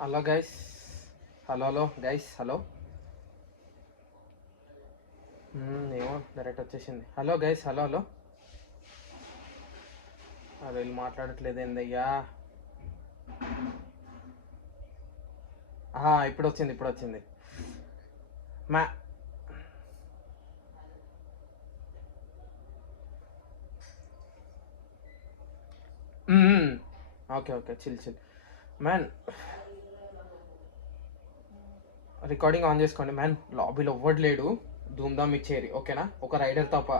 Hello guys. Hello guys. Hello. ఏమో direct వచ్చేసింది. Hello guys. Hello. అది వీళ్ళు మాట్లాడట్లేదు ఏందయ్యా. ఇప్పుడు వచ్చింది. మా okay chill man. Recording on చేసుకోండి మ్యాన్. లాబీలో ఎవ్వడు లేడు. ధూమ్ధామ్ ఇచ్చేరి ఓకేనా. ఒక రైడర్ తప్ప.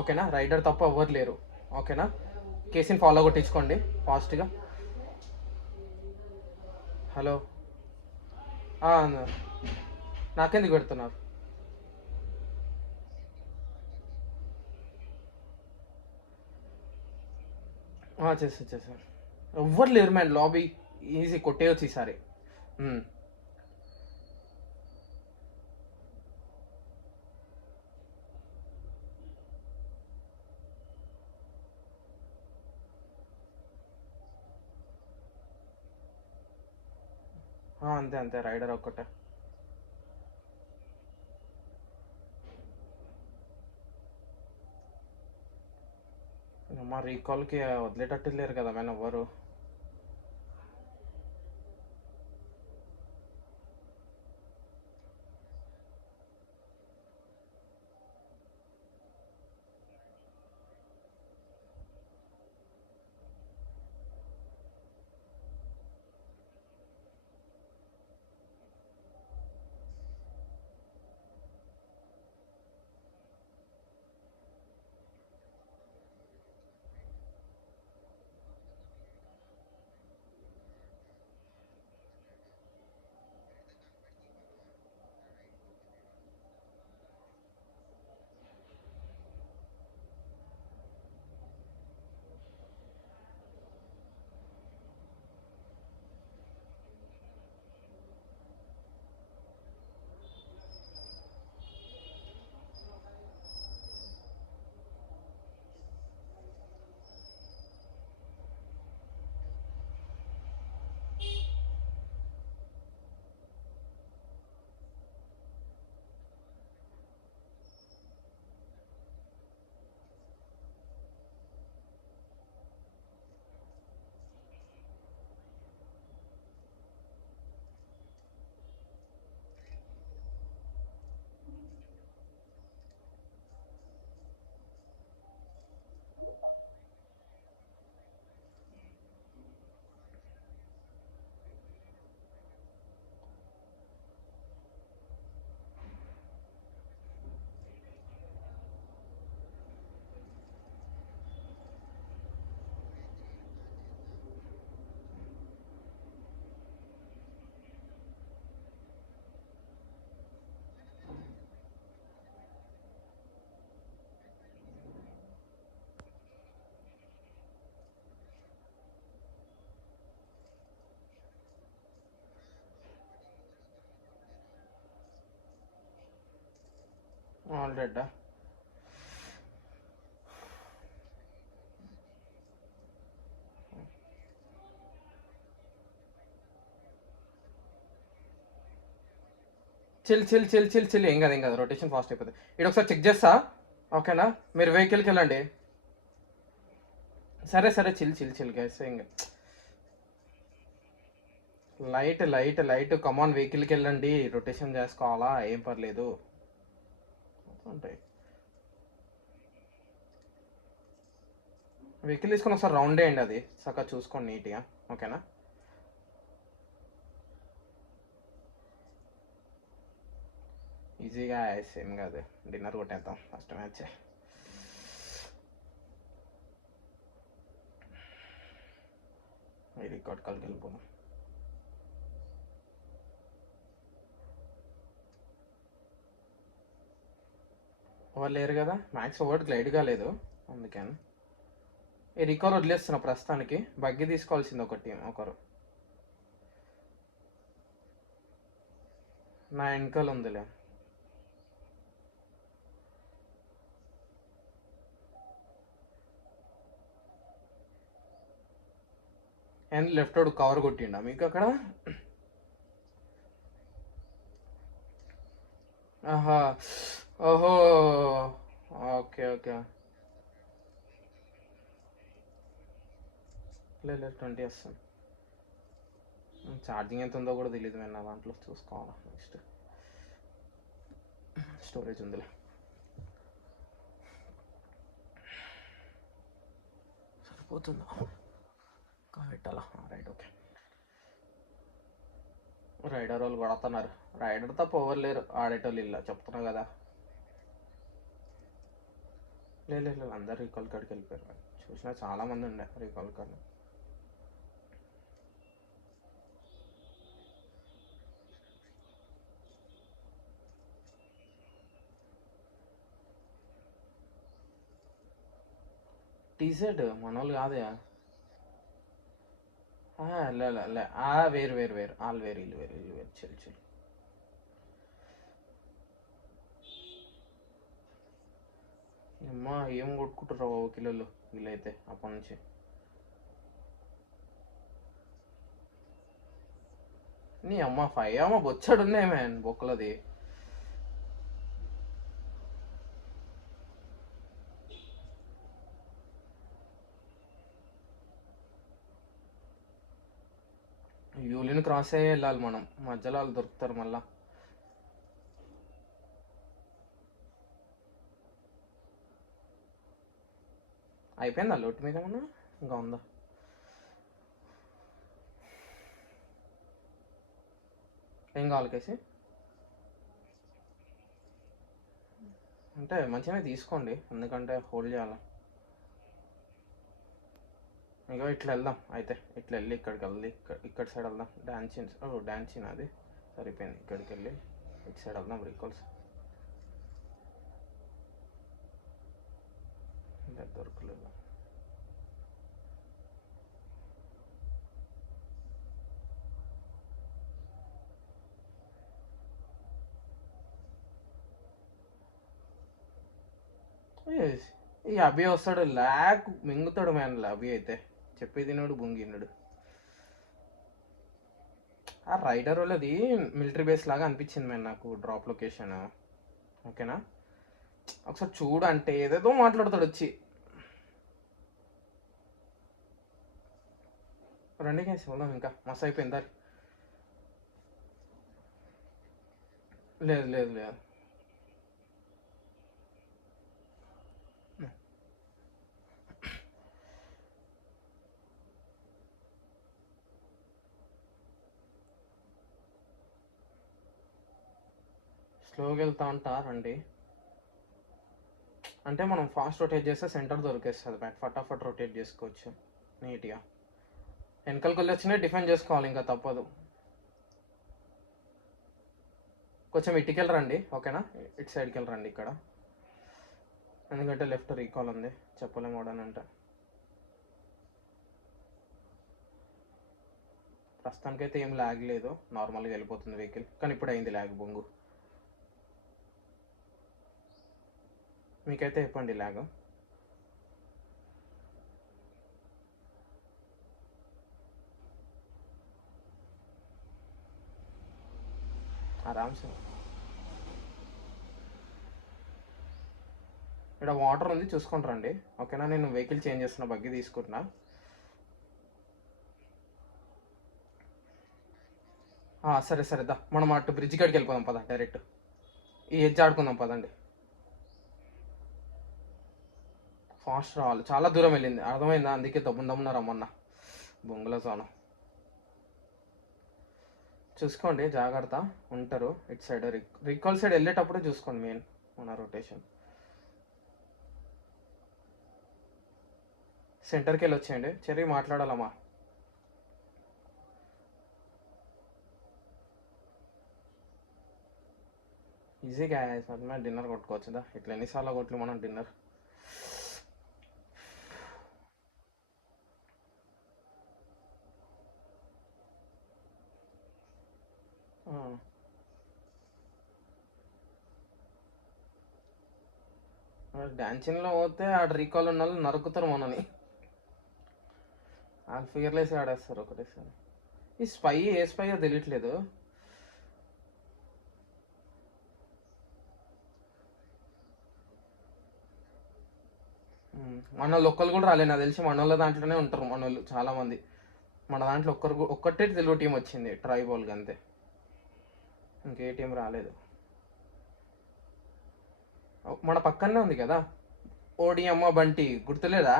ఓకేనా, రైడర్ తప్ప ఎవ్వరు లేరు. ఓకేనా, కేసీని ఫాలో కొట్టించుకోండి ఫాస్ట్గా. హలో. నాకెందుకు పెడుతున్నారు? చేస్తాను. ఎవ్వరు లేరు మ్యాన్. లాబీ ఈజీ కొట్టేయచ్చు ఈసారి. అంతే రైడర్ ఒక్కటే. మా రీకాల్కి వదిలేటట్టు లేరు కదా మ్యాన్ ఎవ్వరు. ఆల్రెడీ చిల్ ఏం కదా రొటేషన్ ఫాస్ట్ అయిపోతుంది. ఇక్కడ ఒకసారి చెక్ చేస్తా ఓకేనా. మీరు వెహికల్కి వెళ్ళండి. సరే చిల్ గైస్. ఇంకా లైట్ కమాన్ వెహికల్కి వెళ్ళండి. రొటేషన్ చేసుకోవాలా ఏం పర్లేదు. ఉంటాయి వెహికల్ తీసుకొని ఒకసారి రౌండ్ వేయండి. అది చక్కగా చూసుకోండి నీట్గా ఓకేనా. ఈజీగా ఏం కాదు. డిన్నర్ కొట్టేద్దాం ఫస్ట్ మ్యాచ్. రికార్డ్ కాల్కి వెళ్ళిపోదాం. ఎవరు లేరు కదా. మ్యాక్స్ ఓవర్డ్ గ్లైడ్గా లేదు అందుకని ఈ రికాల్ వదిలేస్తున్నా ప్రస్తుతానికి. బగ్గి తీసుకోవాల్సింది ఒక టీం ఒకరు. నా వెనకాల ఉందిలే. అండ్ లెఫ్ట్ రోడ్ కవర్ కొట్టిండా మీకు అక్కడ? ఆహా! ఓహో! ఓకే. ఓకే. లేదు లేదు 20 వస్తుంది. ఛార్జింగ్ ఎంత ఉందో కూడా తెలీదు నేను నా దాంట్లో చూసుకోవాలా నెక్స్ట్. స్టోరేజ్ ఉందిలే. సరిపోతుందా? ఇంకా పెట్టాలా? Right okay. రైడర్ వాళ్ళు కొడుతున్నారు. రైడర్ తప్ప ఎవరు లేరు ఆడేటోళ్ళు ఇలా చెప్తున్నా కదా. లేదు లేదు అందరు రీకాల్ కాడికి వెళ్ళిపోయారు. చూసినా చాలా మంది ఉండే రీకాల్ కార్డు. టీషర్ట్ మనోళ్ళు కాదే. లే లే లే వేరు వేరు వేరు వాళ్ళు వేరు వీళ్ళు వేరు వీళ్ళు వేరు చెల్లి చెల్లి. అమ్మా ఏం కొట్టుకుంటారు బాబు కిలోలు వీళ్ళైతే అప్పటి నుంచి. నీ అమ్మ 5 అమ్మ బొచ్చాడు ఉన్నాయి మ్యాన్ బొక్కలది. యూలిని క్రాస్ అయ్యే వెళ్ళాలి మనం. మధ్యలో వాళ్ళు దొరుకుతారు మళ్ళా. అయిపోయిందా లోటు మీద ఏమన్నా ఇంకా ఉందా? ఏం కావాలి కేసి? అంటే మంచిగానే తీసుకోండి ఎందుకంటే హోల్డ్ చేయాలి. ఇగో ఇట్లా వెళ్దాం అయితే. ఇట్లా వెళ్ళి ఇక్కడికి వెళ్ళి ఇక్కడ సైడ్ వెళ్దాం. డాన్సిన్ డాన్సిన్ అది సరిపోయింది. ఇక్కడికి వెళ్ళి ఇటు సైడ్ వెళ్దాం. రీకాల్స్ దొరకలేదు. ఈ అభి వస్తాడు ల్యాక్ మింగుతాడు మ్యాన్. అభి అయితే చెప్పేది తిన్నాడు బొంగిన్నాడు. ఆ రైడర్ వాళ్ళది మిలిటరీ బేస్ లాగా అనిపించింది మ్యాన్ నాకు డ్రాప్ లొకేషన్. ఓకేనా ఒకసారి చూడు అంటే ఏదేదో మాట్లాడతాడు వచ్చి. రండి కేసి వెళ్దాం. ఇంకా మస్తు అయిపోయింది. లేదు లేదు లేదు స్లోగా వెళ్తా ఉంటారండి. అంటే మనం ఫాస్ట్ రొటేట్ చేస్తే సెంటర్ దొరికేస్తుంది బ్యాట్. ఫటాఫట్ రొటేట్ చేసుకోవచ్చు నీట్గా. వెనకలకి వెళ్ళి వచ్చినా డిఫెండ్ చేసుకోవాలి ఇంకా తప్పదు. కొంచెం ఇటుకెళ్ళి రండి ఓకేనా. ఇటు సైడ్కి వెళ్ళరండి ఇక్కడ. ఎందుకంటే లెఫ్ట్ రీకాల్ ఉంది చెప్పలేము అంటే. ప్రస్తుతానికైతే ఏం ల్యాగ్ లేదు. నార్మల్గా వెళ్ళిపోతుంది వెహికల్. కానీ ఇప్పుడు అయింది ల్యాగ్ బొంగు. మీకైతే చెప్పండి ల్యాగ్. ఆరామ్సే. ఇక్కడ వాటర్ ఉంది చూసుకుంటారండి ఓకేనా. నేను వెహికల్ చేంజ్ చేస్తున్నా. బగ్గి తీసుకుంటున్నా. సరే సరే దా మనం అటు బ్రిడ్జ్ కాడికి వెళ్ళిపోదాం పద. డైరెక్ట్ ఈ ఎడ్జ్ ఆడుకుందాం పదండి. ఫాస్ట్ రావాలి. చాలా దూరం వెళ్ళింది అర్థమైందా. అందుకే దమ్మున రమ్మన్నా బొంగుల సోనం. చూసుకోండి జాగ్రత్త ఉంటారు ఇటు సైడ్. రికాల్ సైడ్ వెళ్ళేటప్పుడే చూసుకోండి మెయిన్ మన రొటేషన్. సెంటర్కి వెళ్ళి వచ్చేయండి. చెర్రీ మాట్లాడాలమ్మా. ఈజీగా మనం డిన్నర్ కొట్టుకోవచ్చుదా. ఇట్లా ఎన్నిసార్లు కొట్లు మనం డిన్నర్. డాన్సింగ్లో పోతే ఆడ రీకాల్ ఉన్న వాళ్ళు నరుకుతారు మనని. వాళ్ళు ఫిగర్లేసి ఆడేస్తారు ఒకటేసారి. ఈ స్పై ఏ స్పై తెలియట్లేదు. మన వాళ్ళు ఒక్కరు కూడా రాలేదు నాకు తెలిసి మన వాళ్ళ దాంట్లోనే ఉంటారు మన వాళ్ళు చాలామంది. మన దాంట్లో ఒక్కటే తెలుగు టీం వచ్చింది ట్రైబోల్కి అంతే, ఇంకే టీం రాలేదు. మన పక్కనే ఉంది కదా ఓడియమ్మ బంటి, గుర్తులేదా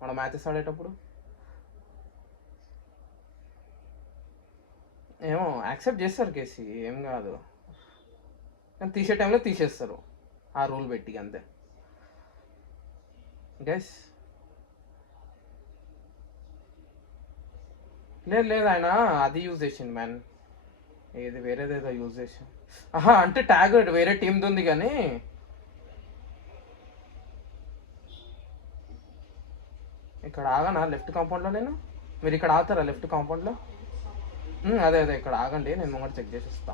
మన మ్యాచెస్ ఆడేటప్పుడు? ఏమో యాక్సెప్ట్ చేస్తారు కేసీ, ఏం కాదు, కానీ తీసే టైంలో తీసేస్తారు ఆ రూల్ పెట్టి అంతే. గైస్ లేదు లేదు, ఆయన అది యూజ్ చేసింది మ్యాన్, ఏది వేరేదేదో యూజ్ చేసి. ఆహా అంటే ట్యాగ్ వేరే టీంది ఉంది కానీ. ఇక్కడ ఆగనా లెఫ్ట్ కాంపౌండ్లో నేను? మీరు ఇక్కడ ఆగుతారా లెఫ్ట్ కాంపౌండ్లో? అదే అదే ఇక్కడ ఆగండి, నేను ముంగట చెక్ చేసి వస్తా.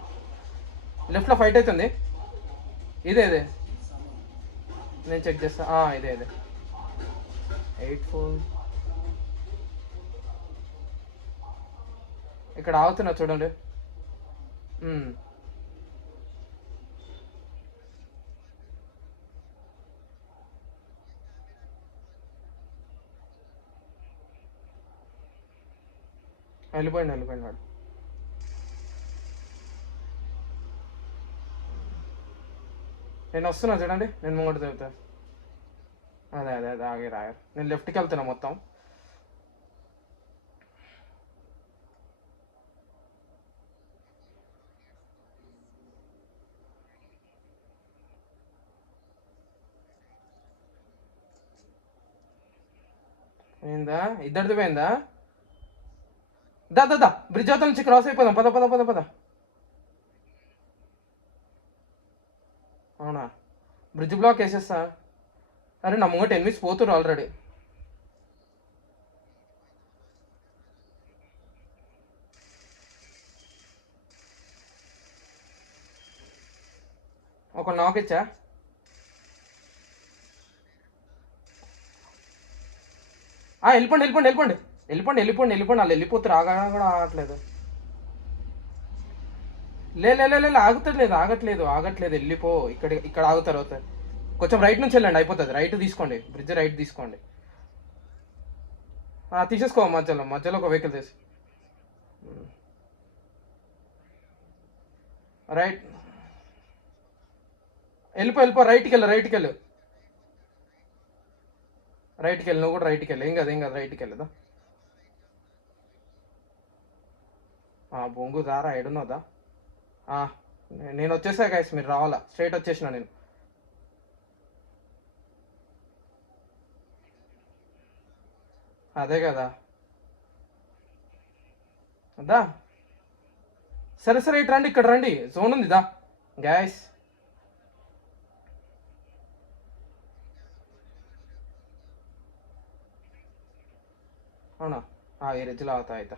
లెఫ్ట్లో ఫైట్ అవుతుంది, ఇదే ఇదే నేను చెక్ చేస్తా. ఇదే ఇదే 84 ఇక్కడ ఆగుతున్నా చూడండి. వెళ్ళిపోయింది వాడు. నేను వస్తున్నా చూడండి, నేను ముంగట చదువుతా. అదే అదే అదే ఆగారు, నేను లెఫ్ట్కి వెళ్తున్నా మొత్తం. ఏందా ఇద్దరిది పోయిందా? దా దా దా బ్రిడ్జ్ అవతల నుంచి క్రాస్ అయిపోదాం, పద పద పద పద. అవునా, బ్రిడ్జ్ బ్లాక్ వేసేస్తా. అరే నా ముంగట ఎనిమిస్ పోతురు ఆల్రెడీ. ఒక నాక్ ఇచ్చా. వెళ్ళిపోండి వెళ్ళిపోండి వెళ్ళిపోండి వెళ్ళిపోండి వెళ్ళిపోండి వెళ్ళిపోండి, వాళ్ళు వెళ్ళిపోతారు, కూడా ఆగట్లేదు. ఆగట్లేదు ఆగట్లేదు, వెళ్ళిపో. ఇక్కడ ఆగుతారు అవుతారు. కొంచెం రైట్ నుంచి వెళ్ళండి, అయిపోతుంది. రైట్ తీసుకోండి, బ్రిడ్జ్ రైట్ తీసుకోండి. తీసేసుకో మధ్యలో ఒక వెహికల్ తీసి రైట్ వెళ్ళిపో రైట్కి వెళ్ళు నువ్వు కూడా రైట్కి వెళ్ళి. ఏం కాదు రైట్కి వెళ్ళదా. బొంగు దారా ఎడున్నదా? నేను వచ్చేసా గైస్, మీరు రావాలా, స్ట్రైట్ వచ్చేసిన నేను. అదే కదా, దా సరే ఇటు రండి, ఇక్కడ రండి, జోన్ ఉంది దా గ్యాస్. అవునా, ఈ రిజ్లో అవుతా అయితే.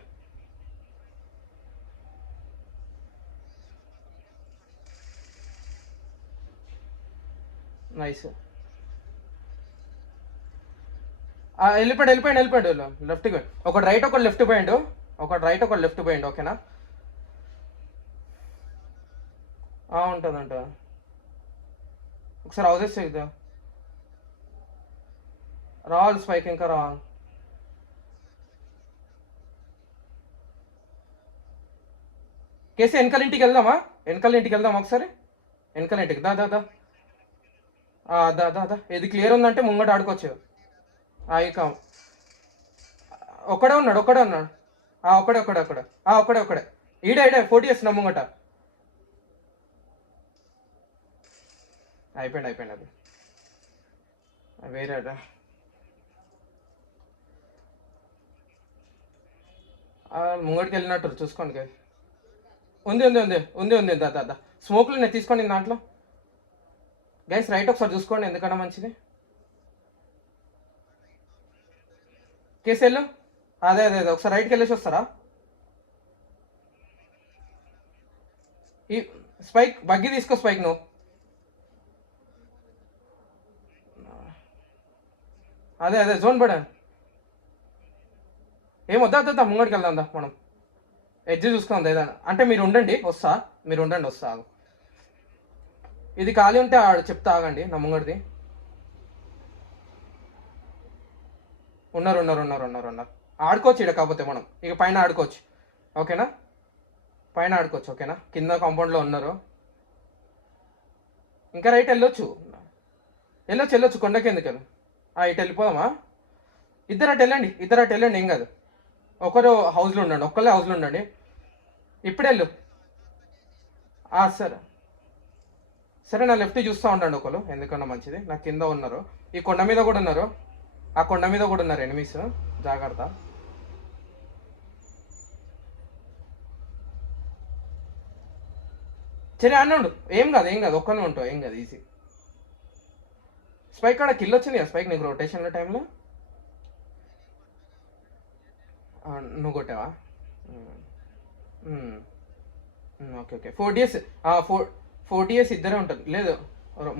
నైస్, వెళ్ళిపోయాడు లెఫ్ట్కి. ఒకటి రైట్ ఒకటి లెఫ్ట్ పోయిండు, ఓకేనా? ఉంటుంది. ఒకసారి హౌసెస్ చేద్దాం, రావాలి స్పైక్, ఇంకా రావాలి. కేసీ వెనకాల ఇంటికి వెళ్దామా ఒకసారి, వెనకాల ఇంటికి దా దా దా దా దా దా. ఇది క్లియర్ ఉందంటే ముంగట ఆడుకోవచ్చు. ఇక ఒక్కడే ఉన్నాడు ఒక్కడే ఈడే 40 years నా ముంగట. అయిపోయింది అది వేరే. ముంగడికి వెళ్ళినట్టు చూసుకోండి. ఉంది దా స్మోక్లు నేను తీసుకోండి దాంట్లో. గైస్ రైట్ ఒకసారి చూసుకోండి, ఎందుకన్నా మంచిది. కేసు వెళ్ళు, అదే ఒకసారి రైట్కి వెళ్ళేసి వస్తారా? ఈ స్పైక్ బగ్గి తీసుకో, స్పైక్ నువ్వు. అదే జోన్ పడా. ఏమొద్దా ముంగడికి వెళ్దాం మనం, ఎడ్జ్ చూసుకుందాం ఏదైనా. అంటే మీరు ఉండండి వస్తా. ఇది ఖాళీ ఉంటే చెప్తా, ఆగండి నా ముంగడిది. ఉన్నారు ఉన్నారు ఉన్నారు ఉన్నారు ఉన్నారు. ఆడుకోవచ్చు ఇక్కడ, కాకపోతే మనం ఇక పైన ఆడుకోవచ్చు. ఓకేనా, పైన ఆడుకోవచ్చు. ఓకేనా, కింద కాంపౌండ్లో ఉన్నారు. ఇంకా రైట్ వెళ్ళొచ్చు, వెళ్ళొచ్చు వెళ్ళొచ్చు, కొండకి ఎందుకు వెళ్ళు. ఇటు వెళ్ళిపోదామా? ఇద్దరు అటు వెళ్ళండి, ఇద్దరు అటు వెళ్ళండి, ఏం కాదు. ఒకరు హౌస్లో ఉండండి, ఒక్కళ్ళే హౌస్లో ఉండండి. ఇప్పుడు వెళ్ళు. సరే సరే, నా లెఫ్ట్ చూస్తూ ఉండండి ఒకరు, ఎందుకన్నా మంచిది. నా కింద ఉన్నారు, ఈ కొండ మీద కూడా ఉన్నారు, ఆ కొండ మీద కూడా ఉన్నారు ఎనిమిస్, జాగ్రత్త. సరే అన్నాడు, ఏం కాదు ఏం కాదు, ఒక్కనే ఉంటావు, ఏం కాదు, ఈజీ. స్పైక్ కాడ కిల్ వచ్చింది కదా స్పైక్ నీకు రొటేషన్ల టైంలో. నువ్వు కొట్టావా? Okay okay, 4 DS. 4 DS ఇద్దరే ఉంటుంది, లేదు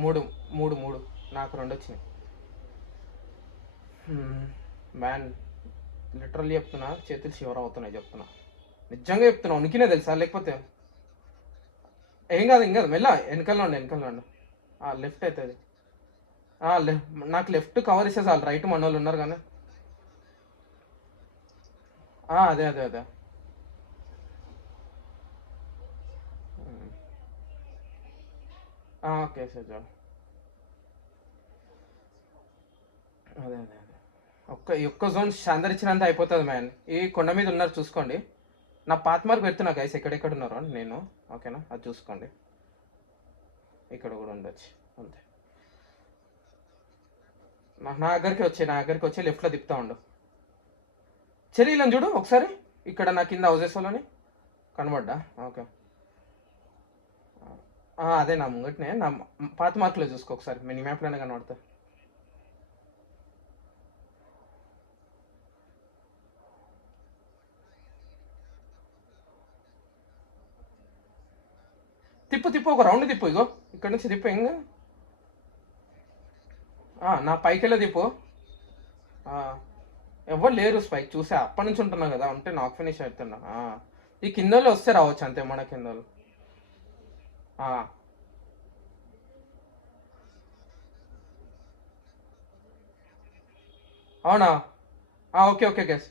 మూడు మూడు మూడు, నాకు 2 వచ్చినాయి. మ్యాన్ లిటరల్లీ చెప్తున్నా, చేతులు షివర్ అవుతున్నాయి చెప్తున్నా, నిజంగా చెప్తున్నా, ఉనికినే తెలుసా, లేకపోతే ఏం కాదు ఏం కాదు, మెల్ల వెనకాల ఉండి వెనకాల ఉండు. లెఫ్ట్ అవుతుంది. నాకు లెఫ్ట్ కవర్ ఇస్తే చాలు, రైట్ మన వాళ్ళు ఉన్నారు కానీ. అదే అదే అదే. ఓకే సార్ చాలు. అదే అదే అదే, ఈ ఒక్క జోన్ శాంతరిచ్చినంత అయిపోతుంది మ్యాన్. ఈ కొండ మీద ఉన్నారు చూసుకోండి, నా పాత్ మార్క్ పెడుతున్నా గైస్, ఎక్కడెక్కడ ఉన్నారు అని నేను. ఓకేనా, అది చూసుకోండి, ఇక్కడ కూడా ఉండొచ్చు అంతే. నా దగ్గరికి వచ్చి లెఫ్ట్లో తిప్పుతా ఉండు. చెరీలను చూడు ఒకసారి, ఇక్కడ నా కింద హౌజెస్ వాళ్ళని కనబడ్డా. ఓకే, అదే నా ముంగట్నే, నా పాత మార్కులో చూసుకో ఒకసారి, మినీ మ్యాప్లోనే కనబడతా. తిప్పు తిప్పు, ఒక రౌండ్ తిప్పు, ఇగో ఇక్కడ నుంచి తిప్పు, ఇంకా నా పైకెళ్ళే తిప్పు. ఎవరు లేరు స్పైక్, చూసా అప్పటి నుంచి ఉంటున్నా కదా, ఉంటే నాకు ఫినిష్ అవుతున్నా. ఈ కిందలో వస్తే రావచ్చు అంతే, మన కిందలు. అవునా? Okay okay guess.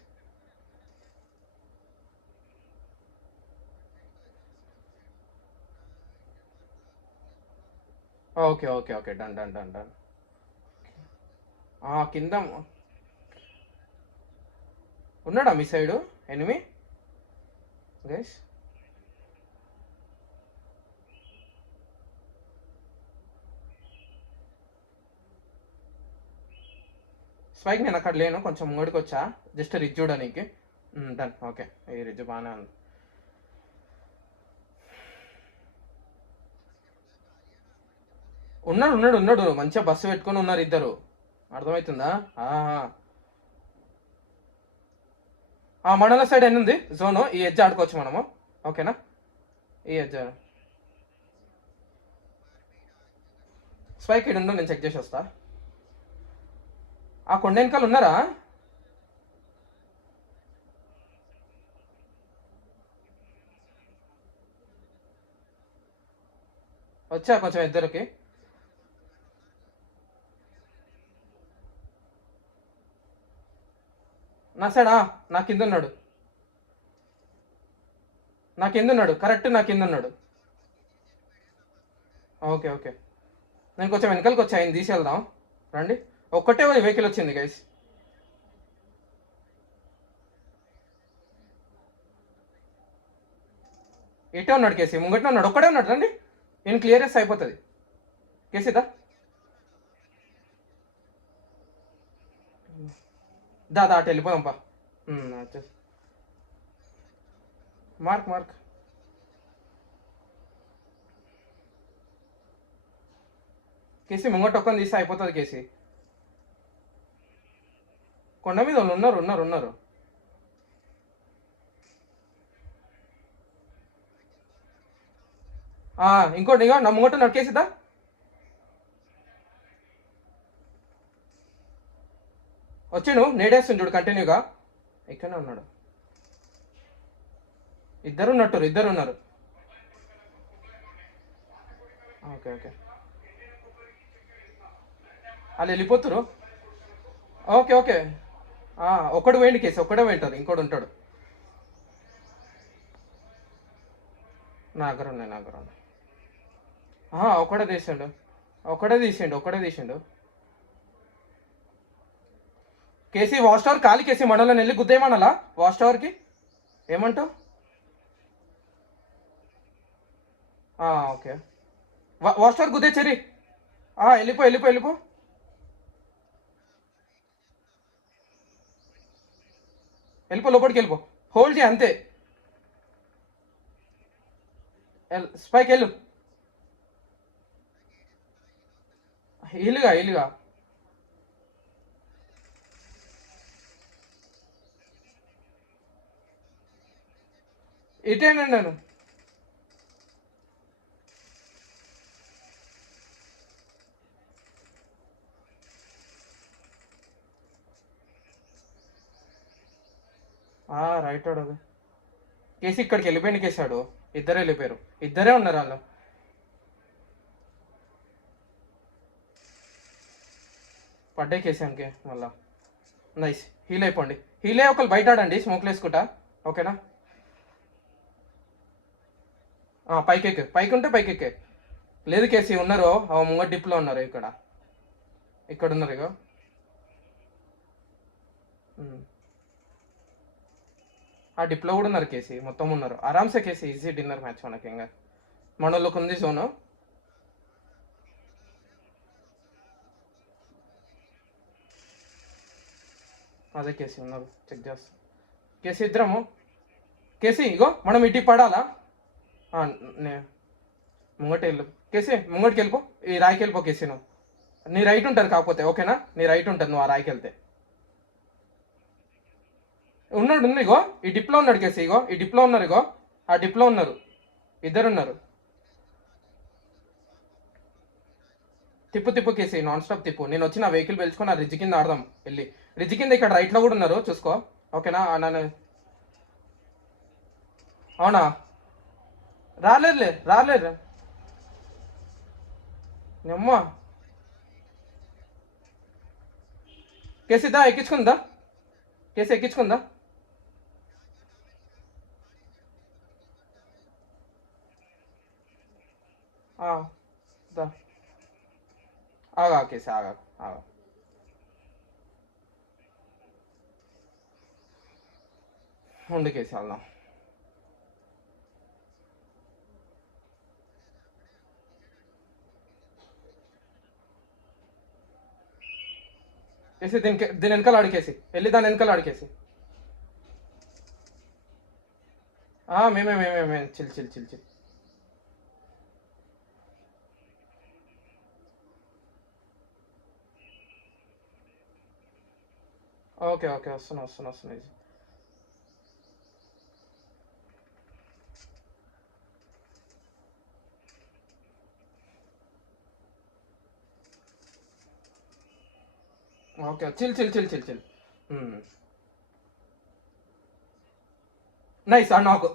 Okay okay okay, done done done done. కింద ఉన్నాడా మీ సైడు ఎనిమి గైస్? స్పైక్ నేను అక్కడ లేను, కొంచెం ముంగడికి వచ్చా, జస్ట్ రిజ్ చూడడానికి. డన్, ఓకే, ఈ రిజ్ బాగానే ఉంది. ఉన్నాడు ఉన్నాడు ఉన్నాడు, మంచిగా బస్సు పెట్టుకొని ఉన్నారు ఇద్దరు, అర్థమవుతుందా? మండల సైడ్ ఎన్ని ఉంది జోను, ఈ ఎడ్జ్ ఆడుకోవచ్చు మనము. ఓకేనా, ఈ ఎడ్జ్ స్పైక్ ఇడు, నేను చెక్ చేసి వస్తా. కొండ వెనకాల ఉన్నారా? వచ్చా కొంచెం ఇద్దరికి. నా సైడ్ నా కింద ఉన్నాడు, నా కింద ఉన్నాడు, కరెక్ట్ నా కింద ఉన్నాడు. ఓకే ఓకే, నేను కొంచెం వెనకాలకి వచ్చి ఆయన తీసేళ్దాం, రండి. ఒక్కటే వెహికల్ వచ్చింది గైస్. ఇటే ఉన్నాడు కేసీ, ముంగట్నే ఉన్నాడు, ఒక్కడే ఉన్నాడు, రండి, నేను క్లియరెస్ అయిపోతుంది. కేసీదా దాదా అటు వెళ్ళిపోదాంపా. మార్క్ మార్క్, కేసీ ముంగట ఒక్కని తీస్తే అయిపోతుంది కేసీ. కొండ మీద వాళ్ళు ఉన్నారు ఉన్నారు ఉన్నారు. ఇంకోటి ఇక నా ముంగట నడికేసిద్దా. వచ్చాను, నేడేస్తుంది చూడు కంటిన్యూగా, ఇక్కడనే ఉన్నాడు. ఇద్దరు ఉన్నట్టు, ఇద్దరు ఉన్నారు. ఓకే ఓకే, వాళ్ళు వెళ్ళిపోతురు. ఓకే ఓకే, ఒక్కడు పోయింది కేసు, ఒక్కడే పోయింటారు, ఇంకోటి ఉంటాడు. నా దగ్గర ఉన్నాయి, నా దగ్గర ఉన్నాయి. ఒక్కడే తీసిండు, ఒక్కడే తీసిండు. కేసీ వాచ్ టవర్ ఖాళీ కేసీ, మనల్ని వెళ్ళి గుద్దేయమనాలా వాచ్ టవర్కి? ఏమంటావు? ఓకే, వాచ్ టవర్ గుద్దే చెరి. వెళ్ళిపో వెళ్ళిపో వెళ్ళిపో. వెళ్ళిపో, లోపలికి వెళ్ళిపో, హోల్డ్ చేయి అంతే. స్పైక్ వెళ్ళు, ఇల్లుగా. ఇటేనండి నేను. రైట్ వాడు అది. కేసు ఇక్కడికి వెళ్ళిపోయింది కేసాడు. ఇద్దరే వెళ్ళిపోయారు, ఇద్దరే ఉన్నారు వాళ్ళు. పడ్డే కేసానికి మళ్ళా. నైస్, హీల్ అయిపోండి. హీల్ అయ్యి ఒకళ్ళు బయట ఆడండి స్మోక్లు వేసుకుంటా, ఓకేనా? పైకి ఉంటే పైకి ఎక్కే. లేదు కేసీ ఉన్నారు, ముంగ డిప్లో ఉన్నారు, ఇక్కడ ఉన్నారు ఇగో. డిప్లో కూడా ఉన్నారు కేసీ, మొత్తం ఉన్నారు. ఆరామ్సే కేసీ, ఈజీ డిన్నర్ మ్యాచ్ మనకి. ఇంకా మనోళ్ళకి ఉంది జోను. అదే కేసీ ఉన్నారు, చెక్ చేస్తా. కేసీ ఇద్దరము. కేసీ ఇగో మనం ఇటు పడాలా? ముంగట వెళ్ళు కేసీ, ముంగటికి వెళ్ళిపో, ఈ రాయికి వెళ్ళిపో కేసీ. నువ్వు నీ రైట్ ఉంటుంది కాకపోతే, ఓకేనా? నీ రైట్ ఉంటుంది, నువ్వు ఆ రాయికి వెళ్తే. ఉన్నాడు ఇగో, ఈ డిప్లో ఉన్నాడు కేసీ, ఇగో ఈ డిప్లో ఉన్నారు, ఇగో ఆ డిప్లో ఉన్నారు, ఇద్దరున్నారు. తిప్పు కేసీ, నాన్ స్టాప్ తిప్పు. నేను వచ్చి నా వెహికల్ పిలుచుకొని ఆ రిడ్జ్ కింద ఆడదాం వెళ్ళి. రిడ్జ్ కింద ఇక్కడ రైట్లో కూడా ఉన్నారు, చూసుకో, ఓకేనా? నన్ను అవునా? రాలేదు అమ్మా. కేసీ దా, ఎక్కించుకుందా కేసీ, ఎక్కించుకుందా? దా, కేసీ ఆగా. ఉండు కేసీ, వెళ్దాం. కేసీ దీని వెనకాల ఆడికేసి, వెళ్ళి దాని వెనకాల ఆడికేసి. మేమే చిల్. ఓకే వస్తున్నా. ఈజీ. Okay, chill. నైస్, నాకు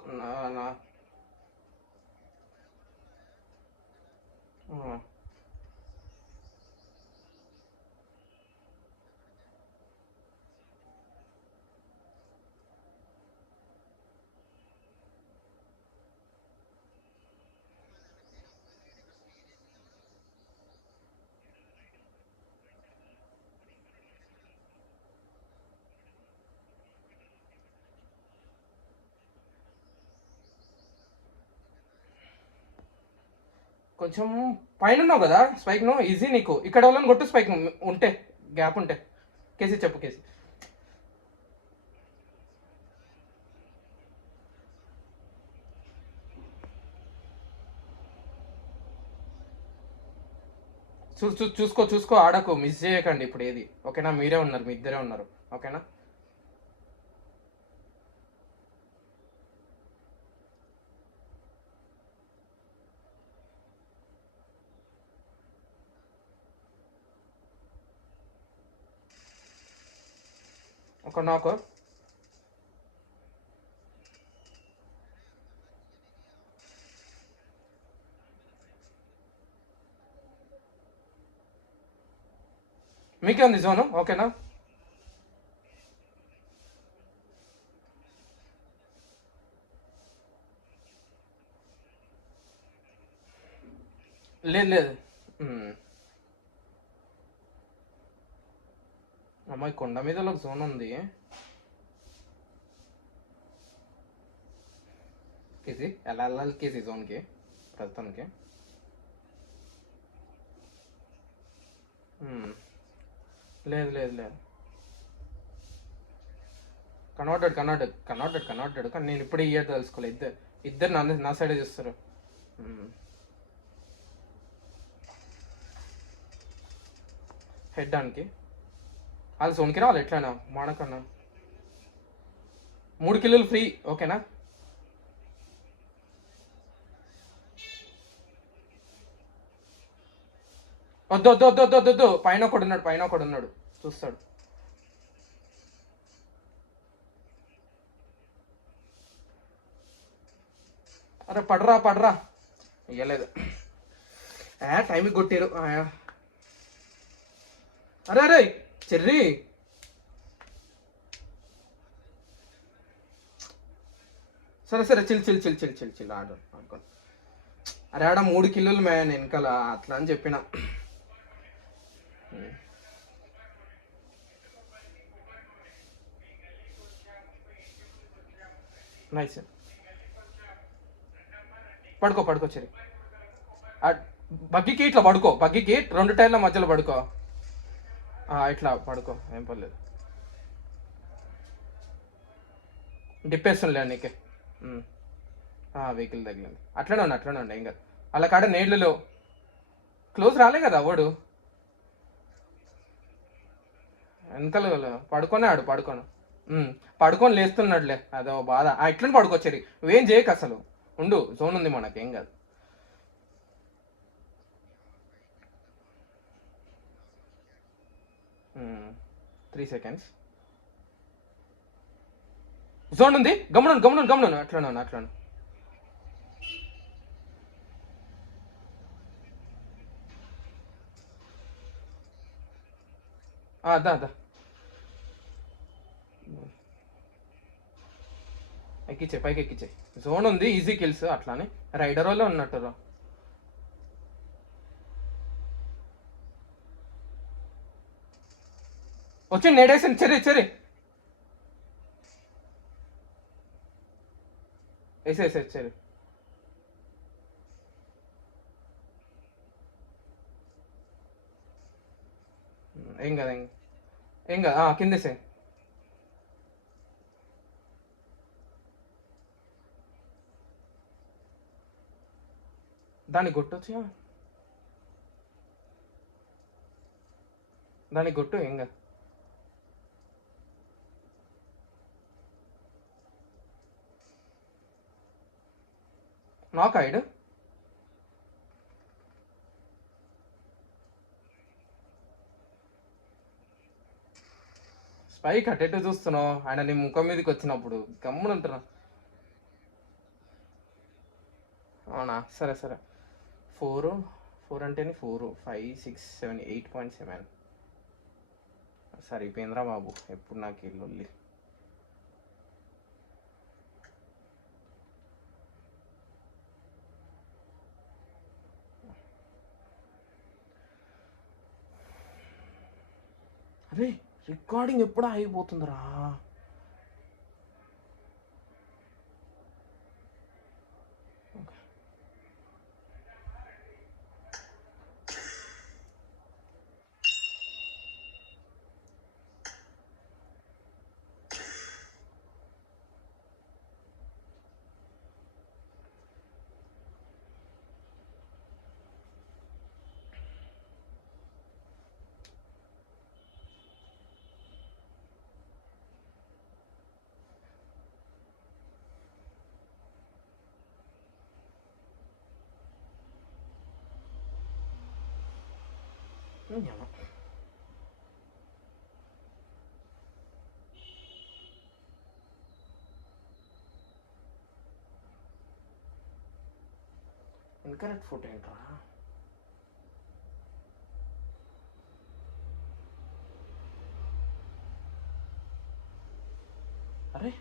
కొంచెం పైన ఉన్నావు కదా స్పైక్, నువ్వు ఈజీ నీకు. ఇక్కడ వాళ్ళని కొట్టు స్పైక్ ఉంటే, గ్యాప్ ఉంటే. కేసీ చెప్పు కేసీ. చూసుకో, ఆడకు, మిస్ చేయకండి ఇప్పుడు ఏది, ఓకేనా? మీరే ఉన్నారు, మీ ఇద్దరే ఉన్నారు, ఓకేనా? ఒక నాకు మీకే ఉంది జోను, ఓకేనా? లేదు లేదు. అమ్మాయి కొండ మీద ఒక జోన్ ఉంది. కేసీ ఎలా వెళ్ళాలి కేసీ జోన్కి ప్రస్తుతానికి? లేదు లేదు లేదు, కన్వర్టెడ్ కానీ నేను ఇప్పుడు ఇయ్యర్ తెలుసుకోలేదు. ఇద్దరు నా సైడే చూస్తారు. హెడ్ దానికి వాళ్ళు సోన్కి రావాలి ఎట్లయినా మాడకన్నా. 3 కిలోలు ఫ్రీ, ఓకేనా? వద్దు వద్దు వద్దు వద్దు వద్దు, పైన ఒకడు ఉన్నాడు చూస్తాడు. అరే పడరా ఇయ్యలేదు. టైంకి కొట్టారు. అరే చెర్రీ, సరే చిల్ ఆడుకో. అరే ఆడ 3 కిలోలు మ్యాన్ వెనకాల అట్లా అని చెప్పిన. నైస్. పడుకో చెరి. బగ్గికి ఇట్లా పడుకో, బగ్గికి 2 టైర్ల మధ్యలో పడుకో. ఇట్లా పడుకో, ఏం పర్లేదు. డిప్పేస్తుందిలే నీకే. వెహికల్ తగిలింది. అట్లనే ఉండి ఏం కాదు. అలా కాడ నీళ్ళు క్లోజ్ రాలే కదా వాడు. వెనకాల పడుకొని లేస్తున్నాడులే, అదో బాధ. ఇట్లని పడుకోచ్చేరి, నువ్వేం చేయకు అసలు. ఉండు, జోన్ ఉంది మనకేం కాదు. త్రీ సెకండ్స్ జోన్ ఉంది. గమనం అట్లా. అదా పైకి ఎక్కించే. జోన్ ఉంది, ఈజీ కిల్స్. అట్లానే రైడర్ వాళ్ళే ఉన్నట్టు. వచ్చి నేడేసాను. చెరి వేసే చెరి. ఏం కదా కిందేసే. దానికి కొట్టొచ్చు, దానికి కొట్టు, ఏం కాదు. నాక్ ఐడ్ స్పైక్ అటెట్టు చూస్తున్నావు. ఆయన నీ ముఖం మీదకి వచ్చినప్పుడు గమ్మునుంటున్నా. అవునా, సరే 4 అంటేనే 4 5 6 7 8.7. సరిపోయిందిరా బాబు, ఎప్పుడు నాకు ఇల్లు. అరే రికార్డింగ్ ఎప్పుడూ అయిపోతుందిరా. ఇన్కరెక్ట్ ఫోటో ఏంట్రా? అరే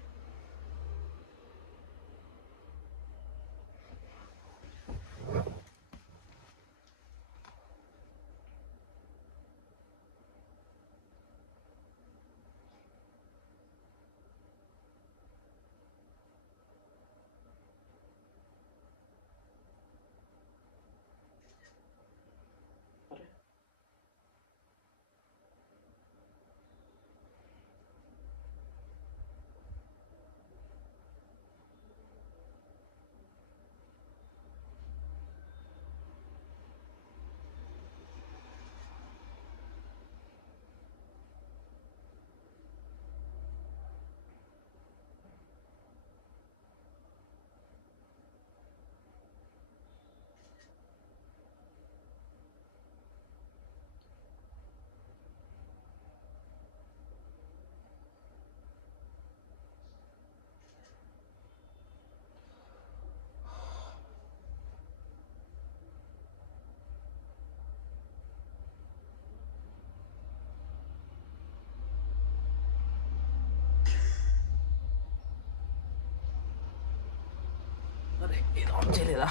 ఇది ఆన్ చేయలేదా?